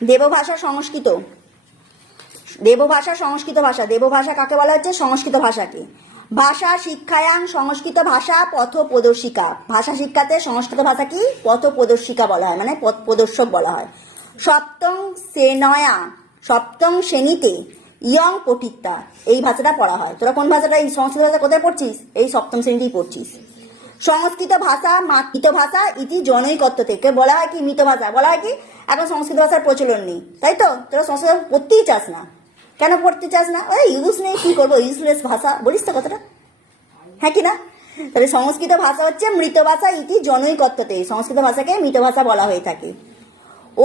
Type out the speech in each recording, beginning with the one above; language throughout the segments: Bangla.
দেবভাষা সংস্কৃত, দেবভাষা সংস্কৃত ভাষা। দেবভাষা কাকে বলা হচ্ছে? সংস্কৃত ভাষাকে। ভাষা শিক্ষায়াং সংস্কৃত ভাষা পথ প্রদর্শিকা। ভাষা শিক্ষাতে সংস্কৃত ভাষা কি? পথ প্রদর্শিকা বলা হয়, মানে পথ প্রদর্শক বলা হয়। সপ্তম শ্রেণয়া, সপ্তম শ্রেণীতে ইয়ং পঠিতা, এই ভাষাটা পড়া হয়। তোরা কোন ভাষাটা, এই সংস্কৃত ভাষা কোথায় পড়ছিস? এই সপ্তম শ্রেণীতেই পড়ছিস। সংস্কৃত ভাষা মৃত ভাষা ইতি জনৈকত্ব থেকে বলা হয় কি? মৃত ভাষা বলা হয় কি? এখন সংস্কৃত ভাষার প্রচলন নেই, তাই তো? তোরা সংস্কৃত পড়তেই চাস না, কেন পড়তে চাস না? ওই ইউজ নেই, কি করবো, ইউজলেস ভাষা, বলিস তো কথাটা, হ্যাঁ কি না? তাহলে সংস্কৃত ভাষা হচ্ছে মৃত ভাষা ইতি জনৈকত্বতে, সংস্কৃত ভাষাকে মৃত ভাষা বলা হয়ে থাকে।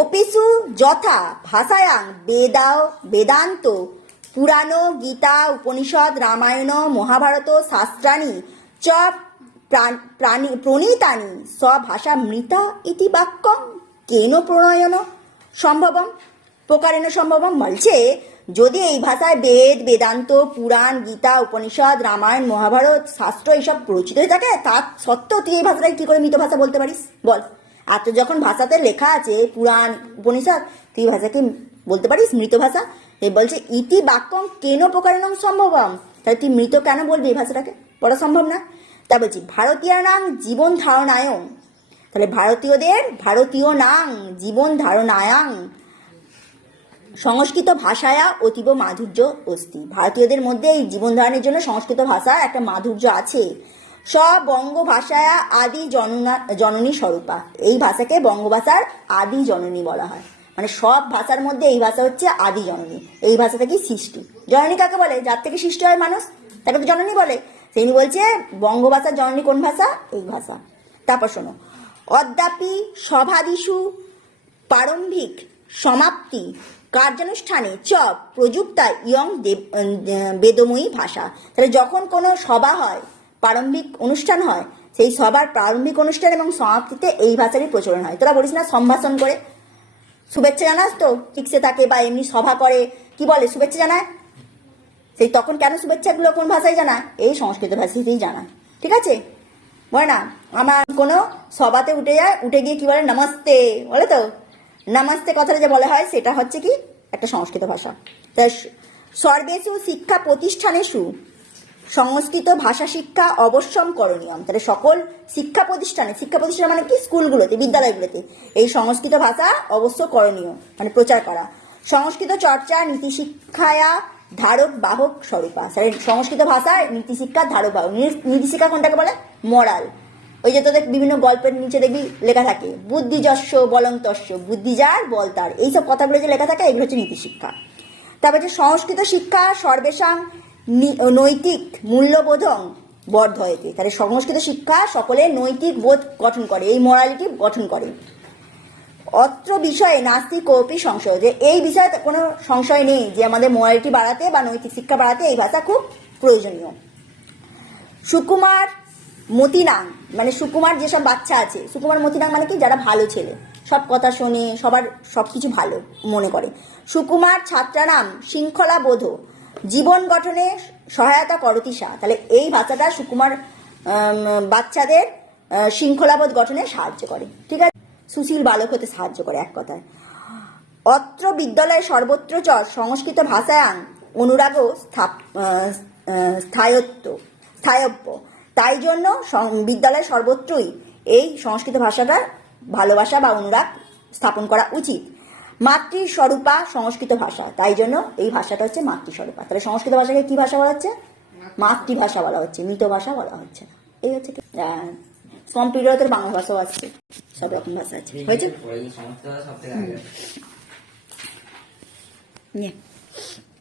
অপিসু যথা ভাষায়াং বেদান্ত পুরাণ গীতা উপনিষদ রামায়ণ মহাভারত শাস্ত্রাণি চ প্রণীতানি স্বভাষা মৃতা ইতি বাক্যম কেন প্রণয়ন সম্ভবম প্রকারেণ সম্ভবম। বলছে যদি এই ভাষায় বেদ বেদান্ত পুরাণ গীতা উপনিষদ রামায়ণ মহাভারত শাস্ত্র এইসব প্রচিত হয়ে থাকে, তা সত্ত্বেও তুই এই ভাষাটাকে কি করে মৃত ভাষা বলতে পারিস বল? আর তো যখন ভাষাতে লেখা আছে পুরাণ উপনিষদ, তুই ভাষাকে বলতে পারিস মৃত ভাষা? এই বলছে ইতি বাক্যম কেন প্রকারেণ সম্ভবম, তাহলে তুই মৃত কেন বলবি? এই ভাষাটাকে পড়া সম্ভব না। তা বলছি ভারতীয় নাং জীবন ধারণায়ং, তাহলে ভারতীয় নাং জীবন ধারণায়াং সংস্কৃত ভাষায়া অতীব মাধুর্য অস্তি। ভারতীয়দের মধ্যে এই জীবন ধারণের জন্য সংস্কৃত ভাষার একটা মাধুর্য আছে। বঙ্গ ভাষায়া আদি জননী স্বরূপা, এই ভাষাকে বঙ্গভাষার আদি জননী বলা হয়। মানে সব ভাষার মধ্যে এই ভাষা হচ্ছে আদি জননী, এই ভাষা থেকেই সৃষ্টি। জননী কাকে বলে? যার থেকে সৃষ্টি হয় মানুষ, তাকে তো জননী বলে। তিনি বলছে বঙ্গভাষার জননী কোন ভাষা? এই ভাষা। তারপর শোনো, অদ্যাপি সভাদিষু প্রারম্ভিক সমাপ্তি কার্যানুষ্ঠানে চ প্রযুক্তা ইয়ং বেদময়ী ভাষা। তাহলে যখন কোনো সভা হয়, প্রারম্ভিক অনুষ্ঠান হয়, সেই সভার প্রারম্ভিক অনুষ্ঠান এবং সমাপ্তিতে এই ভাষারই প্রচলন হয়। তোরা বলিস না সম্ভাষণ করে শুভেচ্ছা জানাস তো, ঠিকসে থাকে, বা এমনি সভা করে কি বলে শুভেচ্ছা জানায়, সেই তখন কেন শুভেচ্ছাগুলো কোন ভাষায় জানায়? এই সংস্কৃত ভাষাতেই জানায়, ঠিক আছে? বলে না, আমার কোনো সভাতে উঠে গিয়ে কি বলে? নমস্তে বলে তো, নমস্তে কথাটা যে বলা হয় সেটা হচ্ছে কি? একটা সংস্কৃত ভাষা। তাই সর্বেষু শিক্ষা প্রতিষ্ঠানেষু সংস্কৃত ভাষা শিক্ষা অবশ্যম করণীয়ম। তাহলে সকল শিক্ষা প্রতিষ্ঠান মানে কি? স্কুলগুলোতে, বিদ্যালয়গুলোতে এই সংস্কৃত ভাষা অবশ্য করণীয়, মানে প্রচার করা। সংস্কৃত চর্চা নীতিশিক্ষায়া ধারক বাহক স্বরূপা। সংস্কৃত ভাষায় নীতিশিক্ষার ধারক বাহক। নীতিশিক্ষা কোনটাকে বলে? মরাল। ওই যে তোদের বিভিন্ন গল্পের নিচে দেখবি লেখা থাকে বুদ্ধিযস্য বলন্তস্য, বুদ্ধি যার বল তার, এইসব কথাগুলো যে লেখা থাকে এগুলো হচ্ছে নীতিশিক্ষা। তারপর যে সংস্কৃত শিক্ষা সর্বেষাং নৈতিক মূল্যবোধং বর্ধয়তে। তাহলে সংস্কৃত শিক্ষা সকলের নৈতিক বোধ গঠন করে, এই মরালিটি গঠন করে। অত্র বিষয়ে নাস্তি কোপি সংশয়, যে এই বিষয়ে কোনো সংশয় নেই যে আমাদের মরালিটি বাড়াতে বা নৈতিক শিক্ষা বাড়াতে এই ভাষা খুব প্রয়োজনীয়। সুকুমার মতিনাং, মানে সুকুমার যেসব বাচ্চা আছে, সুকুমার মতিনাং মানে কি? যারা ভালো ছেলে, সব কথা শোনে, সবার সব কিছু ভালো মনে করে। সুকুমার ছাত্রানাম শৃঙ্খলা বোধ জীবন গঠনে সহায়তা করতিসা। তাহলে এই ভাষাটা সুকুমার বাচ্চাদের শৃঙ্খলাবোধ গঠনে সাহায্য করে, ঠিক আছে? সুশীল বালক হতে সাহায্য করে, এক কথায়। অত্র বিদ্যালয়ে সর্বত্র চ সংস্কৃত ভাষায়াং অনুরাগ স্থায়ব্য। তাই জন্য বিদ্যালয়ে সর্বত্রই এই সংস্কৃত ভাষাটার ভালোবাসা বা অনুরাগ স্থাপন করা উচিত। মাতৃস্বরূপা সংস্কৃত ভাষা, তাই জন্য এই ভাষাটা হচ্ছে মাতৃস্বরূপা। তাহলে সংস্কৃত ভাষাকে কি ভাষা বলা হচ্ছে? মাতৃভাষা বলা হচ্ছে, মৃত ভাষা বলা হচ্ছে। এই হচ্ছে কি কম্পিউটারের বাংলা ভাষাও আছে, সব রকম ভাষা আছে, হয়েছে।